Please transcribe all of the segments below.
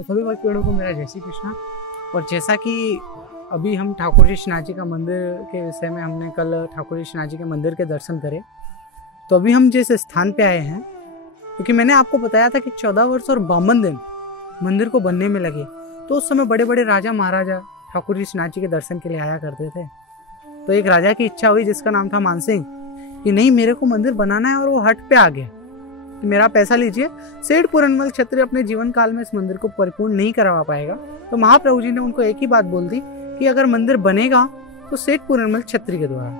तो सभी भक्त पेड़ों को मेरा जय श्री कृष्णा। और जैसा कि अभी हम ठाकुर जी श्रीनाथ जी का मंदिर के विषय में हमने कल ठाकुर जी श्रीनाथ जी के मंदिर के दर्शन करे, तो अभी हम जिस स्थान पे आए हैं, क्योंकि मैंने आपको बताया था कि 14 वर्ष और 52 दिन मंदिर को बनने में लगे, तो उस समय बड़े बड़े राजा महाराजा ठाकुर जी श्रीनाथ जी के दर्शन के लिए आया करते थे। तो एक राजा की इच्छा हुई जिसका नाम था मानसिंह, कि नहीं मेरे को मंदिर बनाना है, और वो हट पे आ गया कि मेरा पैसा लीजिए। सेठ पूरनमल क्षत्रिय अपने जीवन काल में इस मंदिर को परिपूर्ण नहीं करवा पाएगा, तो महाप्रभु जी ने उनको एक ही बात बोल दी कि अगर मंदिर बनेगा तो सेठ पूरनमल क्षत्रिय के द्वारा,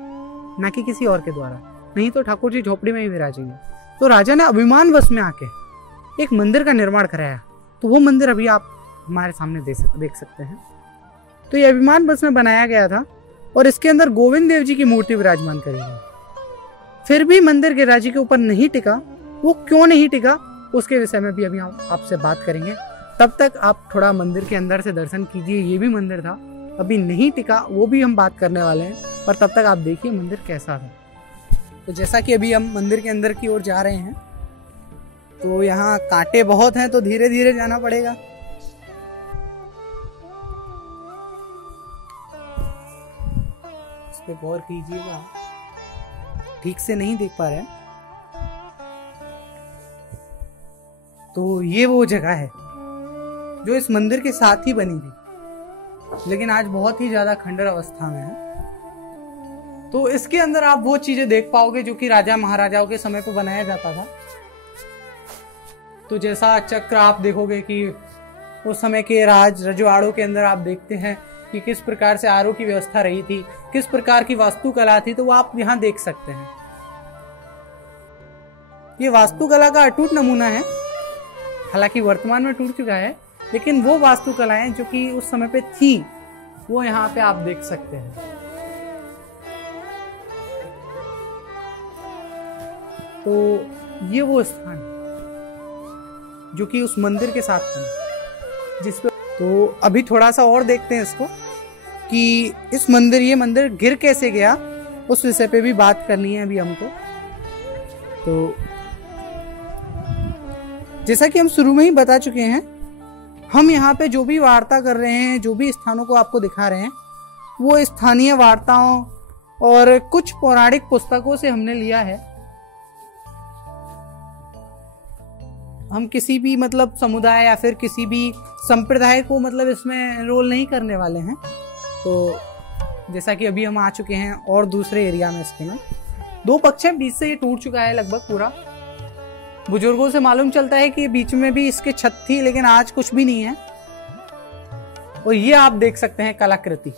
न कि किसी और के द्वारा, नहीं तो ठाकुर जी झोपड़ी में ही विराजेंगे। तो राजा ने अभिमान वश में आके एक मंदिर का निर्माण कराया। तो वो मंदिर अभी आप हमारे सामने देख सकते हैं। तो ये अभिमान वश में बनाया गया था और इसके अंदर गोविंद देव जी की मूर्ति विराजमान करी गई। फिर भी मंदिर गिरिराज जी के ऊपर नहीं टिका। वो क्यों नहीं टिका उसके विषय में भी अभी हम आपसे बात करेंगे। तब तक आप थोड़ा मंदिर के अंदर से दर्शन कीजिए। ये भी मंदिर था, अभी नहीं टिका, वो भी हम बात करने वाले हैं, पर तब तक आप देखिए मंदिर कैसा था। तो जैसा कि अभी हम मंदिर के अंदर की ओर जा रहे हैं, तो यहाँ कांटे बहुत हैं, तो धीरे धीरे जाना पड़ेगा। इस पे गौर कीजिएगा, ठीक से नहीं देख पा रहे हैं। तो ये वो जगह है जो इस मंदिर के साथ ही बनी थी, लेकिन आज बहुत ही ज्यादा खंडर अवस्था में है। तो इसके अंदर आप वो चीजें देख पाओगे जो कि राजा महाराजाओं के समय पे बनाया जाता था। तो जैसा चक्र आप देखोगे कि उस समय के रजवाड़ों के अंदर आप देखते हैं कि किस प्रकार से आरओ की व्यवस्था रही थी, किस प्रकार की वास्तुकला थी, तो वो आप यहाँ देख सकते हैं। ये वास्तुकला का अटूट नमूना है, हालांकि वर्तमान में टूट चुका है, लेकिन वो वास्तुकलाएं जो कि उस समय पे थी वो यहाँ पे आप देख सकते हैं। तो ये वो स्थान है जो कि उस मंदिर के साथ था जिस पे। तो अभी थोड़ा सा और देखते हैं इसको कि ये मंदिर गिर कैसे गया, उस विषय पे भी बात करनी है अभी हमको। तो जैसा कि हम शुरू में ही बता चुके हैं, हम यहाँ पे जो भी वार्ता कर रहे हैं, जो भी स्थानों को आपको दिखा रहे हैं, वो स्थानीय वार्ताओं और कुछ पौराणिक पुस्तकों से हमने लिया है। हम किसी भी मतलब समुदाय या फिर किसी भी संप्रदाय को मतलब इसमें एनरोल नहीं करने वाले हैं। तो जैसा कि अभी हम आ चुके हैं और दूसरे एरिया में, इसके में 2 पक्ष हैं, बीच से ये टूट चुका है लगभग पूरा। बुजुर्गों से मालूम चलता है कि बीच में भी इसके छत थी, लेकिन आज कुछ भी नहीं है। और ये आप देख सकते हैं कलाकृति,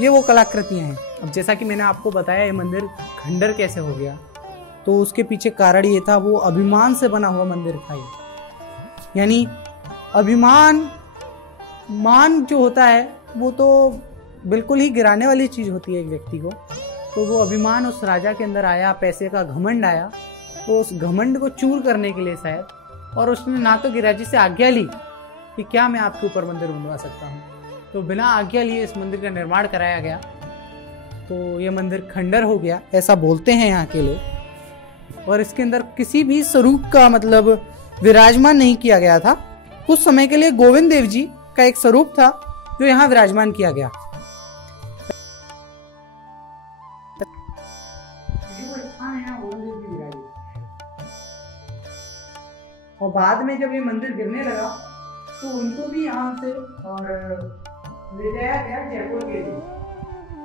ये वो कलाकृतियां हैं। अब जैसा कि मैंने आपको बताया ये मंदिर खंडर कैसे हो गया, तो उसके पीछे कारण ये था, वो अभिमान से बना हुआ मंदिर था ये। यानी मान जो होता है वो तो बिल्कुल ही गिराने वाली चीज होती है एक व्यक्ति को। तो वो अभिमान उस राजा के अंदर आया, पैसे का घमंड आया, तो उस घमंड को चूर करने के लिए शायद, और उसने ना तो गिरिराज जी से आज्ञा ली कि क्या मैं आपके ऊपर मंदिर बनवा सकता हूँ, तो बिना आज्ञा लिए इस मंदिर का निर्माण कराया गया। तो ये मंदिर खंडर हो गया, ऐसा बोलते हैं यहाँ के लोग। और इसके अंदर किसी भी स्वरूप का मतलब विराजमान नहीं किया गया था। कुछ समय के लिए गोविंद देव जी का एक स्वरूप था जो यहाँ विराजमान किया गया। और बाद में जब ये मंदिर गिरने लगा तो उनको भी यहाँ से और ले जाया गया जयपुर के लिए,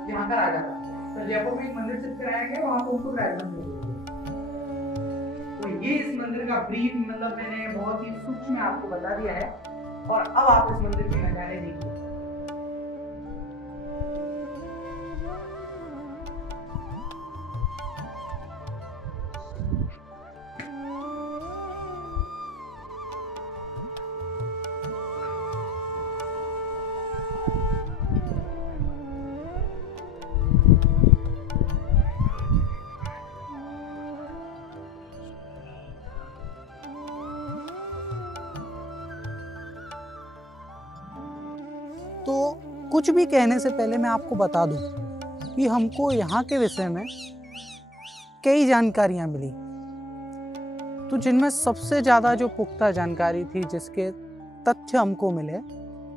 जहाँ का राजा था। तो जयपुर में एक मंदिर शिफ्ट कराया गया, वहाँ पर उनको विराजमान किया गया। तो ये इस मंदिर का ब्रीफ मतलब मैंने बहुत ही सूक्ष्म आपको बता दिया है। और अब आप इस मंदिर के नजारे देखिए। तो कुछ भी कहने से पहले मैं आपको बता दूं कि हमको यहाँ के विषय में कई जानकारियाँ मिली। तो जिनमें सबसे ज़्यादा जो पुख्ता जानकारी थी, जिसके तथ्य हमको मिले,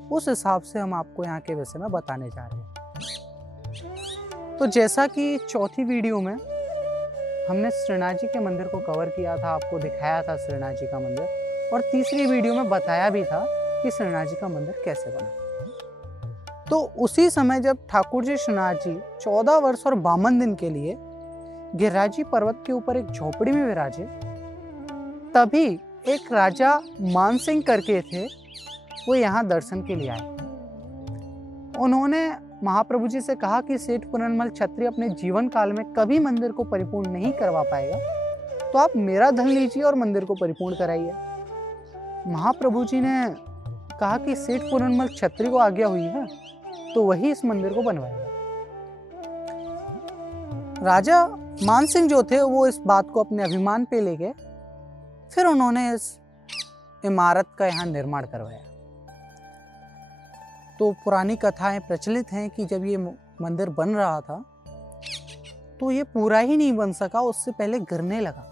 उस हिसाब से हम आपको यहाँ के विषय में बताने जा रहे हैं। तो जैसा कि चौथी वीडियो में हमने श्रीनाथ जी के मंदिर को कवर किया था, आपको दिखाया था श्रीनाथ जी का मंदिर, और तीसरी वीडियो में बताया भी था कि श्रीनाथ जी का मंदिर कैसे बना। तो उसी समय जब ठाकुर जी श्रीनाथ जी 14 वर्ष और 52 दिन के लिए गिरिराजी पर्वत के ऊपर एक झोपड़ी में विराजे, तभी एक राजा मानसिंह करके थे, वो यहाँ दर्शन के लिए आए। उन्होंने महाप्रभु जी से कहा कि सेठ पुरनमल क्षत्रिय अपने जीवन काल में कभी मंदिर को परिपूर्ण नहीं करवा पाएगा, तो आप मेरा धन लीजिए और मंदिर को परिपूर्ण कराइए। महाप्रभु जी ने कहा कि सेठ पुरनमल क्षत्रिय को आज्ञा हुई है तो वही इस मंदिर को बनवाएगा। राजा मानसिंह जो थे वो इस बात को अपने अभिमान पे ले गए, फिर उन्होंने इस इमारत का यहाँ निर्माण करवाया। तो पुरानी कथाएं प्रचलित हैं कि जब ये मंदिर बन रहा था तो ये पूरा ही नहीं बन सका, उससे पहले गिरने लगा।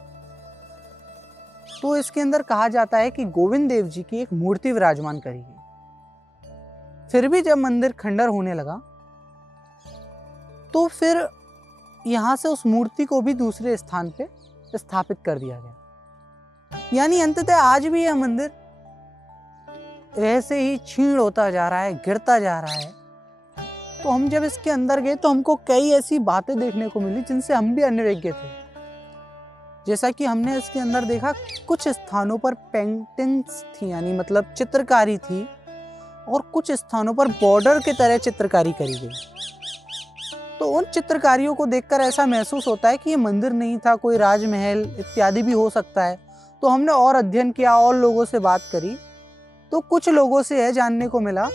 तो इसके अंदर कहा जाता है कि गोविंद देव जी की एक मूर्ति विराजमान करी गई। फिर भी जब मंदिर खंडर होने लगा तो फिर यहाँ से उस मूर्ति को भी दूसरे स्थान पे स्थापित कर दिया गया। यानी अंततः आज भी यह मंदिर ऐसे ही छीण होता जा रहा है, गिरता जा रहा है। तो हम जब इसके अंदर गए तो हमको कई ऐसी बातें देखने को मिली जिनसे हम भी अनभिज्ञ थे। जैसा कि हमने इसके अंदर देखा, कुछ स्थानों पर पेंटिंग्स थी, यानी मतलब चित्रकारी थी, और कुछ स्थानों पर बॉर्डर की तरह चित्रकारी करी गई। तो उन चित्रकारियों को देखकर ऐसा महसूस होता है कि ये मंदिर नहीं था, कोई राजमहल इत्यादि भी हो सकता है। तो हमने और अध्ययन किया और लोगों से बात करी, तो कुछ लोगों से यह जानने को मिला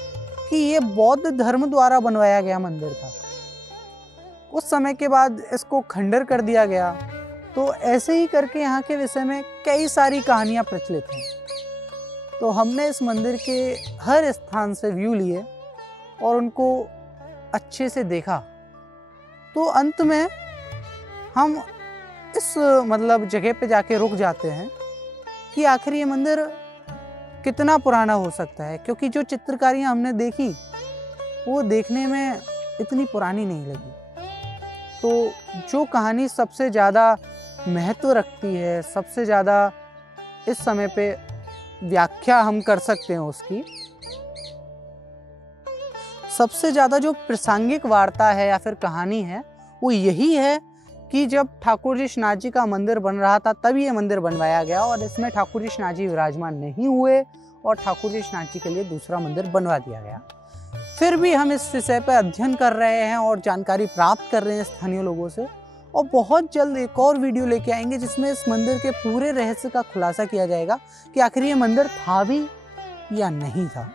कि ये बौद्ध धर्म द्वारा बनवाया गया मंदिर था। उस समय के बाद इसको खंडर कर दिया गया। तो ऐसे ही करके यहाँ के विषय में कई सारी कहानियाँ प्रचलित हैं। तो हमने इस मंदिर के हर स्थान से व्यू लिए और उनको अच्छे से देखा। तो अंत में हम इस मतलब जगह पे जाके रुक जाते हैं कि आखिर ये मंदिर कितना पुराना हो सकता है, क्योंकि जो चित्रकारियाँ हमने देखी वो देखने में इतनी पुरानी नहीं लगी। तो जो कहानी सबसे ज़्यादा महत्व रखती है, सबसे ज़्यादा इस समय पे व्याख्या हम कर सकते हैं उसकी, सबसे ज़्यादा जो प्रासंगिक वार्ता है या फिर कहानी है वो यही है कि जब ठाकुर जी श्रीनाथ जी का मंदिर बन रहा था तभी ये मंदिर बनवाया गया, और इसमें ठाकुर जी श्रीनाथ जी विराजमान नहीं हुए और ठाकुर जी श्रीनाथ जी के लिए दूसरा मंदिर बनवा दिया गया। फिर भी हम इस विषय पर अध्ययन कर रहे हैं और जानकारी प्राप्त कर रहे हैं स्थानीय लोगों से, और बहुत जल्द एक और वीडियो लेके आएंगे जिसमें इस मंदिर के पूरे रहस्य का खुलासा किया जाएगा कि आखिर ये मंदिर था भी या नहीं था।